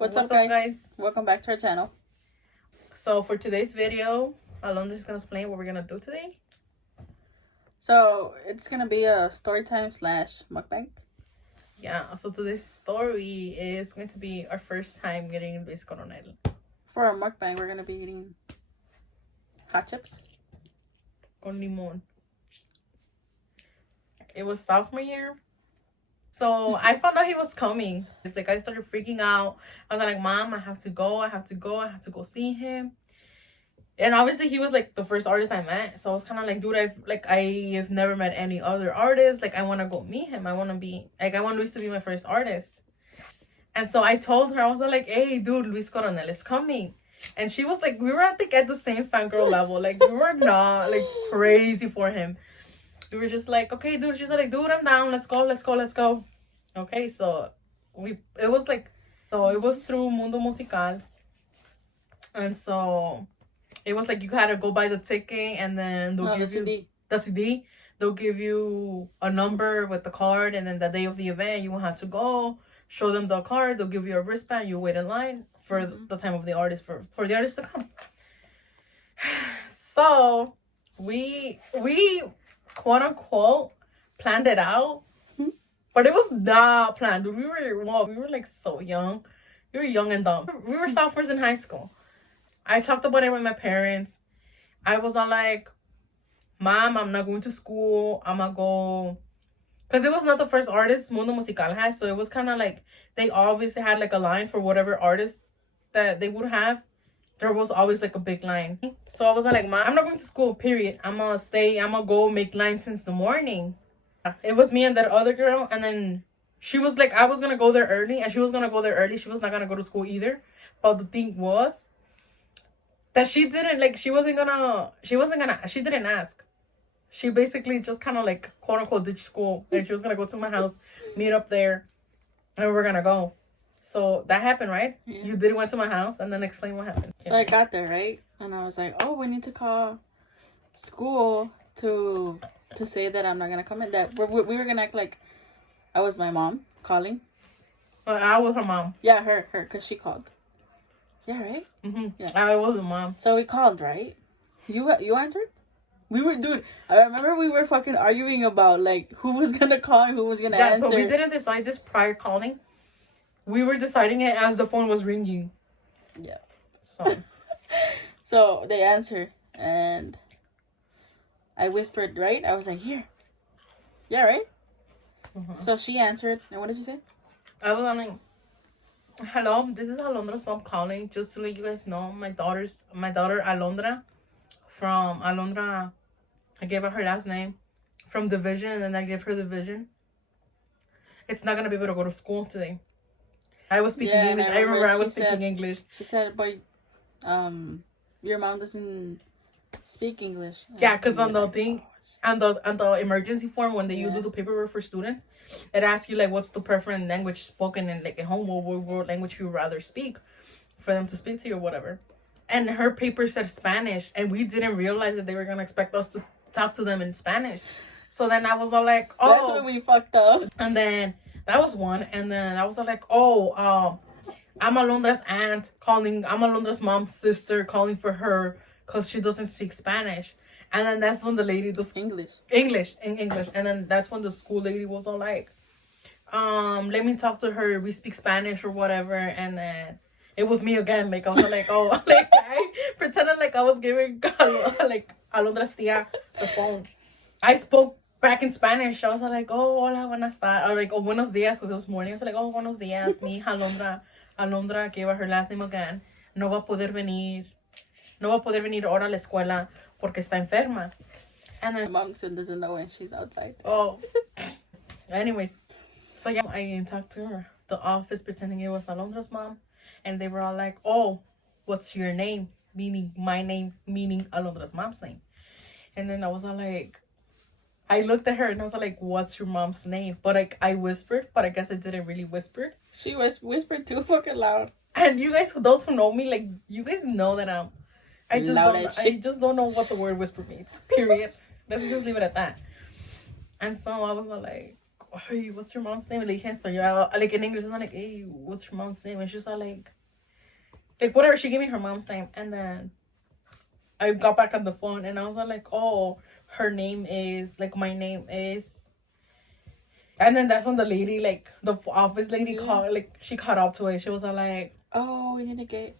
What's up, guys? Welcome back to our channel. So for today's video, Alondra's gonna explain what we're gonna do today. So it's gonna be a story time / mukbang. Yeah, so today's story is going to be our first time getting Luis Coronel. For our mukbang, we're gonna be eating hot chips. Con limon. It was sophomore year. So I found out he was coming. It's like I started freaking out. I was like, Mom, I have to go see him. And obviously he was like the first artist I met. So I was kind of like, dude, I've never met any other artist. Like I want to go meet him. I want Luis to be my first artist. And so I told her, I was like, hey, dude, Luis Coronel is coming. And she was like, we were at the same fangirl level. Like we were not like crazy for him. We were just like, okay, dude. She's like, dude, I'm down. Let's go. Okay, so it was through Mundo Musical. And so it was like you had to go buy the ticket and then they'll give you the CD. They'll give you a number with the card, and then the day of the event you will have to go, show them the card, they'll give you a wristband, you wait in line for the time of the artist for the artist to come. So we quote unquote planned it out, but it was not planned. We were like so young. We were young and dumb. We were sophomores in high school. I talked about it with my parents. I was all like, Mom, I'm not going to school. I'm gonna go, because it was not the first artist Mundo Musical had, so it was kind of like they obviously had like a line for whatever artist that they would have. There was always like a big line. So I was like, Mom, I'm not going to school, period. I'm gonna go make lines since the morning. It was me and that other girl, and then she was like, I was gonna go there early, and she was gonna go there early. She was not gonna go to school either. But the thing was that she didn't ask. She basically just kind of like quote unquote ditched school, and she was gonna go to my house, meet up there, and we were gonna go. So that happened, right? Yeah. You did went to my house, and then explain what happened. So I got there, right? And I was like, oh, we need to call school to say that I'm not gonna come in. That we were gonna act like I was my mom calling. Well, I was her mom. Yeah, her, because she called. Yeah, right? Mm-hmm. Yeah, I was a mom. So we called, right? You answered? Dude, I remember we were fucking arguing about, like, who was gonna call and who was gonna answer. But we didn't decide this prior calling. We were deciding it as the phone was ringing. Yeah. So. So they answered, and I whispered, right? I was like, here. Yeah, right? Mm-hmm. So she answered, and what did you say? I was like, hello, this is Alondra's mom calling. Just to let you guys know, my daughter Alondra, from Alondra, I gave her last name, from Division, and then I gave her Division. It's not gonna be able to go to school today. I was speaking English. I remember I was speaking English. She said, but your mom doesn't speak English. Yeah, because on the thing, on the emergency form, when you do the paperwork for students, it asks you like what's the preferred language spoken in like at home, what language you would rather speak for them to speak to you or whatever. And her paper said Spanish, and we didn't realize that they were gonna expect us to talk to them in Spanish. So then I was all like, oh, that's when we fucked up. And then that was one, and then I was all like, oh, I'm Alondra's aunt calling. I'm Alondra's mom's sister calling for her because she doesn't speak Spanish. And then that's when the lady does English. And then that's when the school lady was all like, let me talk to her. We speak Spanish or whatever. And then it was me again. Like I was like, oh, like I pretended like I was giving like Alondra's tia the phone. I spoke back in Spanish. I was like, oh, hola, buenas tardes. Or like, oh, buenos dias, because it was morning. I was like, oh, buenos dias. Mi hija Alondra gave her last name again. No va a poder venir ahora a la escuela porque está enferma. And then my mom doesn't know when she's outside. Oh. Anyways. So yeah, I talked to her, the office, pretending it was Alondra's mom. And they were all like, oh, what's your name? Meaning my name, meaning Alondra's mom's name. And then I was all like, I looked at her and I was like, what's your mom's name? But like I whispered, but I guess I didn't really whisper. She whispered too fucking loud. And you guys, those who know me, like, you guys know that I just don't know what the word whisper means. Period. Let's just leave it at that. And so I was like, hey, what's your mom's name? Like, like in English, it's not like, hey, what's your mom's name? And she's all like whatever. She gave me her mom's name, and then I got back on the phone, and I was all like, oh, her name is like my name is. And then that's when the lady, like the office lady, called. Like she caught up to it. She was all like, oh, we need to get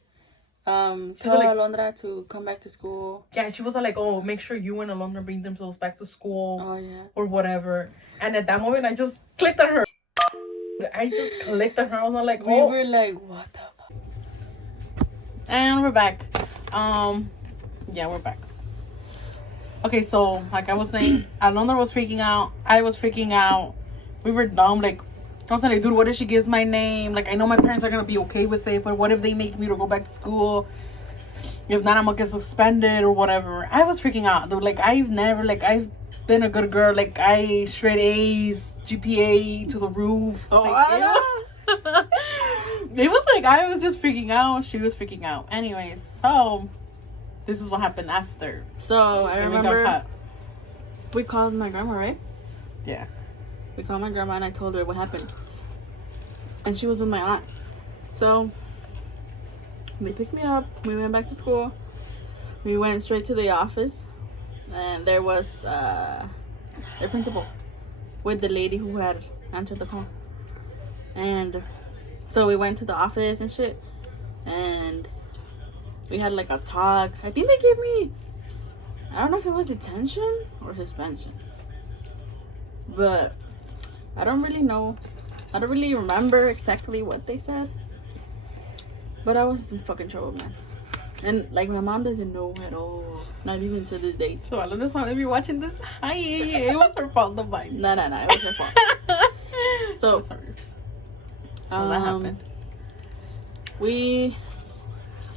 tell like, Alondra to come back to school. Yeah, she was like, oh, make sure you and Alondra bring themselves back to school. Oh, yeah. Or whatever. And at that moment, I just clicked on her. I just clicked on her. I was like, oh. We were like, what the fuck? And we're back. Yeah, we're back. Okay, so, like I was saying, Alondra was freaking out. I was freaking out. We were dumb. Like, I was like, dude, what if she gives my name? Like, I know my parents are going to be okay with it, but what if they make me to go back to school? If not, I'm going to get suspended or whatever. I was freaking out, dude. Like, I've been a good girl. Like, I straight A's, GPA to the roofs. Oh, like, it was like, I was just freaking out. She was freaking out. Anyways, so, this is what happened after. So, I remember we called my grandma, right? Yeah. We called my grandma and I told her what happened. And she was with my aunt. So, they picked me up. We went back to school. We went straight to the office. And there was the principal with the lady who had answered the call. And so we went to the office and shit. And we had like a talk. I think they gave me, I don't know if it was detention or suspension. But I don't really know. I don't really remember exactly what they said. But I was in fucking trouble, man. And like my mom doesn't know at all. Not even to this day. So Alondra's mom, if you're watching this, hi, it was her fault, not mine. No, it was her fault. So, sorry. So that happened.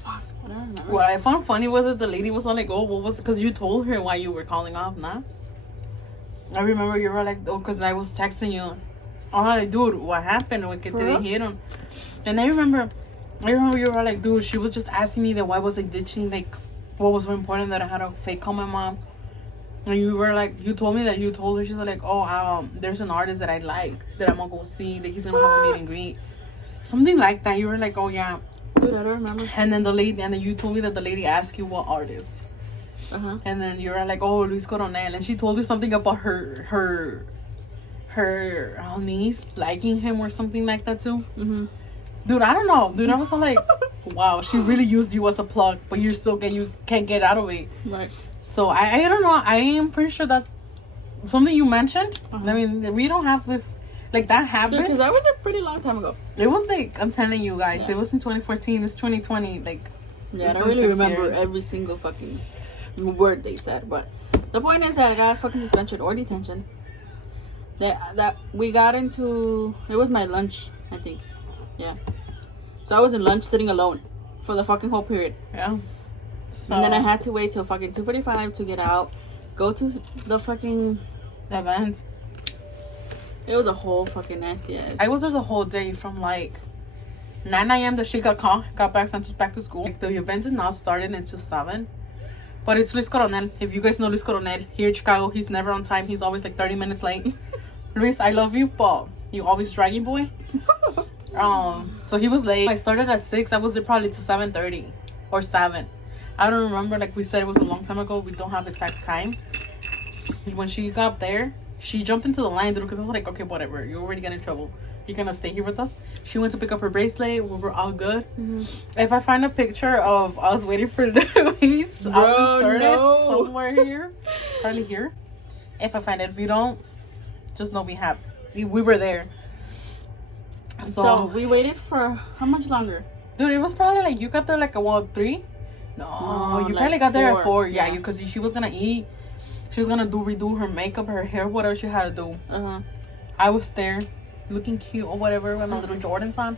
Fuck, I don't remember. What I found funny was that the lady was all like, oh, what was it? Because you told her why you were calling off, nah? I remember you were like, oh, because I was texting you. Oh, like, dude, what happened? What te dijeron? And I remember you were like, dude, she was just asking me that why was I ditching, like, what was so important that I had to fake call my mom. And you were like, you told me that you told her, she was like, oh, there's an artist that I like, that I'm gonna go see, that he's gonna have a meet and greet. Something like that. You were like, oh, yeah. Dude, I don't remember. And then you told me that the lady asked you what artist. Uh-huh. And then you were like, oh, Luis Coronel. And she told you something about her niece liking him or something like that too. Mm-hmm. Dude, I don't know. Dude, I was all like, wow, she really used you as a plug, but you can't get out of it. Right. So I don't know. I am pretty sure that's something you mentioned. Uh-huh. I mean, we don't have this, like, that happened. Because that was a pretty long time ago. It was like, I'm telling you guys, Yeah. It was in 2014. It's 2020. Like, yeah, I don't really remember every single fucking word they said, but the point is that I got fucking suspension or detention. That we got into, it was my lunch, I think. Yeah. So I was in lunch sitting alone for the fucking whole period. Yeah. So, and then I had to wait till fucking 2:45 to get out, go to the fucking event. It was a whole fucking nasty ass. I was there the whole day from like 9 a.m. that she got back to school. Like, the event did not start until 7. But it's Luis Coronel. If you guys know Luis Coronel, here in Chicago, he's never on time. He's always like 30 minutes late. Luis, I love you, but you always dragging, boy. So he was late. I started at 6. I was there probably to 7:30 or 7. I don't remember. Like we said, it was a long time ago. We don't have exact times. When she got there, she jumped into the line, dude, because I was like, okay, whatever. You already got in trouble. You're gonna stay here with us. She went to pick up her bracelet. We were all good. Mm-hmm. If I find a picture of us waiting for Luis, I'll insert it somewhere here. Probably here. If I find it. If you don't, just know we were there. So we waited for how much longer? Dude, it was probably like, you got there like at 3? No, you like probably got 4. There at 4. Yeah, because she was gonna eat. She was gonna redo her makeup, her hair, whatever she had to do. I was there, looking cute or whatever, with my little Jordans on.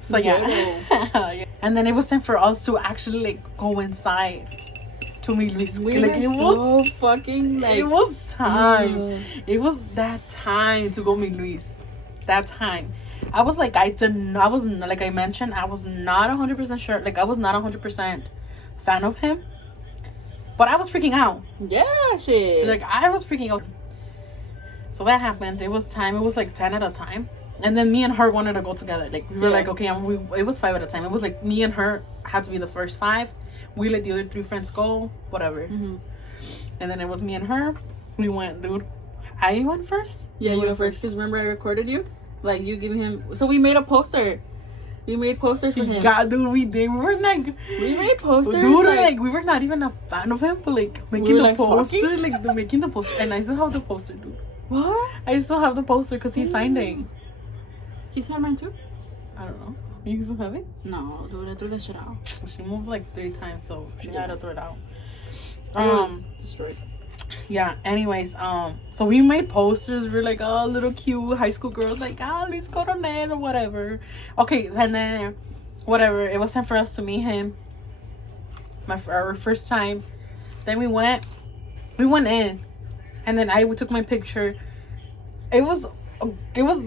So yeah. And then it was time for us to actually like go inside to meet Luis. We like, were so fucking like, it was time. It was that time to go meet Luis. That time. I was like, like I mentioned, I was not 100% sure. Like, I was not 100% fan of him. But I was freaking out. Yeah, shit. Like, I was freaking out. So that happened. It was time. It was like 10 at a time. And then me and her wanted to go together. Like, we were like, okay, it was 5 at a time. It was like me and her had to be the first 5. We let the other 3 friends go, whatever. And then it was me and her. We went, dude. I went first? Yeah, you went first. Because remember I recorded you? Like, you giving him... So we made a poster. We made posters for him. God, dude, we did. We were like... We made posters. Dude, like we were not even a fan of him, but like making the poster. Fucking? Like, making the poster. And I still have the poster, dude. What? I still have the poster because he signed it. He signed mine too? I don't know. You still have it? No, dude, I threw that shit out. She moved like 3 times, so she had to throw it out. It was destroyed. Yeah, anyways, so we made posters. We're like, oh, little cute high school girls, like, oh, Luis Coronel or whatever. Okay, and then whatever, it was time for us to meet him. Our first time. Then we went in, and then I took my picture. It was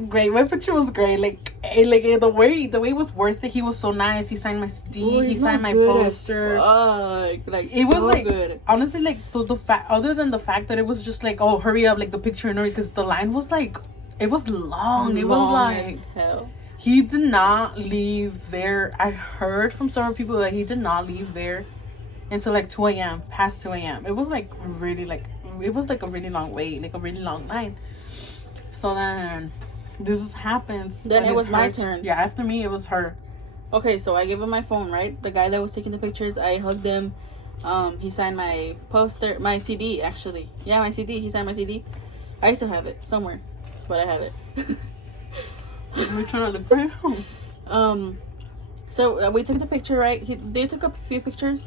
great. My picture was great. Like the way it was worth it. He was so nice. He signed my CD. Ooh, he signed my poster. Like, it was so like good. Honestly, like the fact, other than the fact that it was just like, oh, hurry up, like the picture, and because the line was like, it was long. It was like as hell. He did not leave there. I heard from several people that he did not leave there until like 2 a.m. past 2 a.m. It was like really like it was like a really long wait, like a really long line. So then this happens. Then it was my turn. Yeah, after me it was her. Okay, so I gave him my phone, right? The guy that was taking the pictures, I hugged him. He signed my poster, my CD actually. Yeah, my CD. He signed my CD. I still have it somewhere, but I have it. We're trying to look for him. So we took the picture, right? They took a few pictures.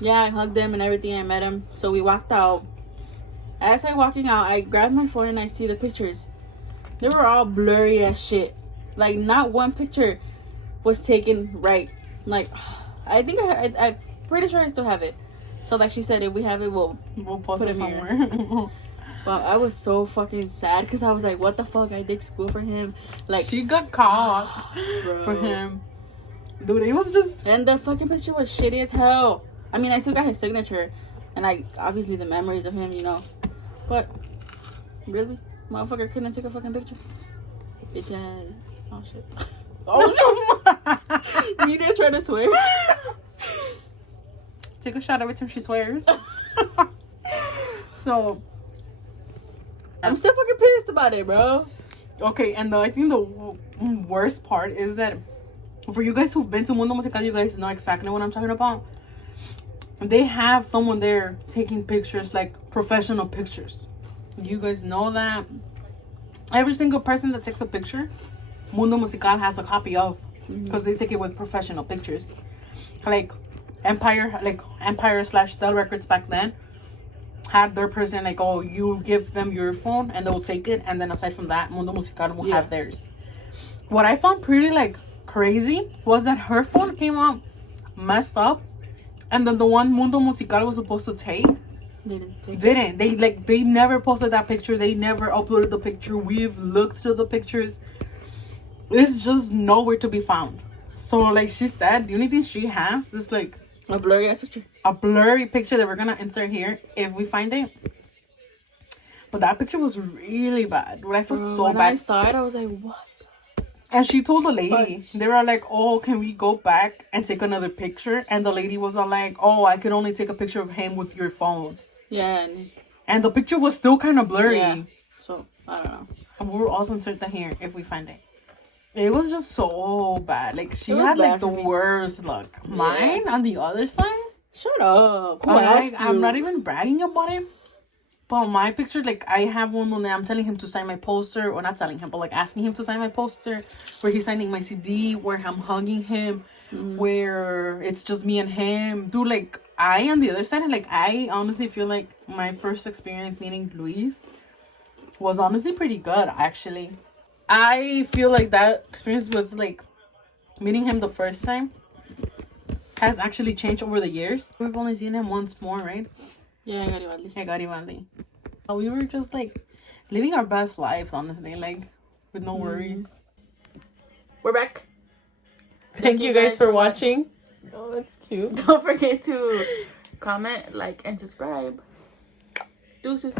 Yeah, I hugged him and everything. I met him. So we walked out. As I walking out, I grabbed my phone and I see the pictures. They were all blurry as shit. Like, not one picture was taken right. Like, I think I'm pretty sure I still have it. So like she said, if we have it, we'll post it somewhere. But I was so fucking sad because I was like, what the fuck? I did school for him. Like, she got caught for him. Dude, it was just... And the fucking picture was shitty as hell. I mean, I still got his signature. And like, obviously the memories of him, you know. But, really? Motherfucker couldn't take a fucking picture. Bitch ass. Oh, shit. Oh, no. You didn't try to swear? Take a shot every time she swears. So... I'm still fucking pissed about it, bro. Okay, and I think the worst part is that for you guys who've been to Mundo Musical, you guys know exactly what I'm talking about. They have someone there taking pictures, like professional pictures. You guys know that every single person that takes a picture, Mundo Musical has a copy of, because they take it with professional pictures. Like Empire/Del Records back then had their person, like, oh, you give them your phone and they'll take it, and then aside from that, Mundo Musical will have theirs. What I found pretty like crazy was that her phone came out messed up, and then the one Mundo Musical was supposed to take didn't. They never posted that picture. They never uploaded the picture. We've looked through the pictures. It's just nowhere to be found. So like she said, the only thing she has is like a blurry ass picture. A blurry picture that we're gonna insert here if we find it. But that picture was really bad. When I felt so when bad. I saw it, I was like, what? And she told the lady, they were like, oh, can we go back and take another picture? And the lady was all like, oh, I could only take a picture of him with your phone. Yeah. And the picture was still kind of blurry. Yeah. So, I don't know. And we'll also insert that here if we find it. It was just so bad. Like, she had like the worst luck. Mine on the other side. Shut up. I'm not even bragging about it. But my picture, like, I have one where I'm telling him to sign my poster. Or not telling him, but like asking him to sign my poster. Where he's signing my CD. Where I'm hugging him. Where it's just me and him. Dude, like, I on the other side, like, I honestly feel like my first experience meeting Luis was honestly pretty good, actually. I feel like that experience with, like, meeting him the first time has actually changed over the years. We've only seen him once more, right? Yeah, Garibaldi. We were just, like, living our best lives, honestly, like, with no worries. We're back. Thank you guys for watching. Oh, that's cute. Don't forget to comment, like, and subscribe. Deuces.